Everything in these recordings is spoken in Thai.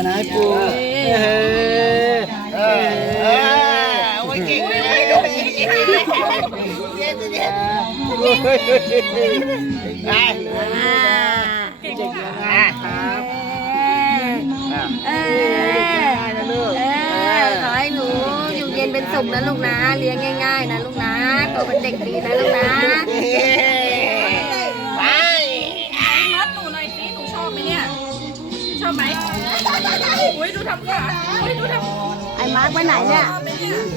นในฐานะปูเออเออเออโอ้ยเก่งเลยเย็นเย็นไปอ่าเก่งนะครับเฮ้เออขอให้หนูอยู่เย็นเป็นสุขนะลูกนะ เลี้ยงง่ายๆนะลูกนะโตเป็นเด็กดีนะลูกนะ อบไหมอุ้ยดูทำขาอุ้ยดูทำไอ้มาร์คไปไหนเนี่ย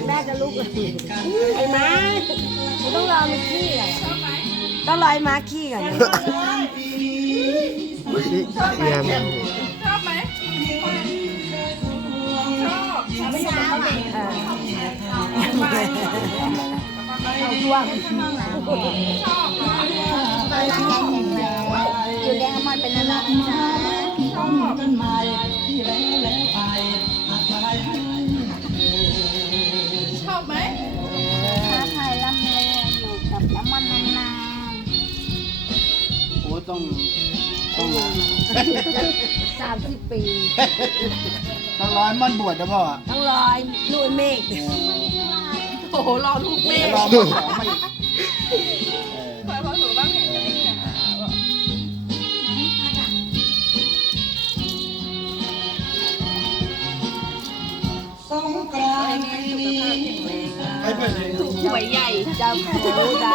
แม่จะลุกเลยไอ้มาร์คหนูต้องรอมันขี้ก่อนต้องรอไอ้มาร์คขี้ก่อนเยี่ยมชอบไหมชอบไม่ยาวอะเออเอาท่วมอยู่ ต้องต้องๆสามสิบปี ต้องร้อยมันบวชนะพ่อต้องรอยนู่นเมฆโอ้โหรอลูกเมฆลองมาสองมาอีกพอพอหนูบ้างเห็นจะนี่นะถูกหวยใหญ่จะโผล่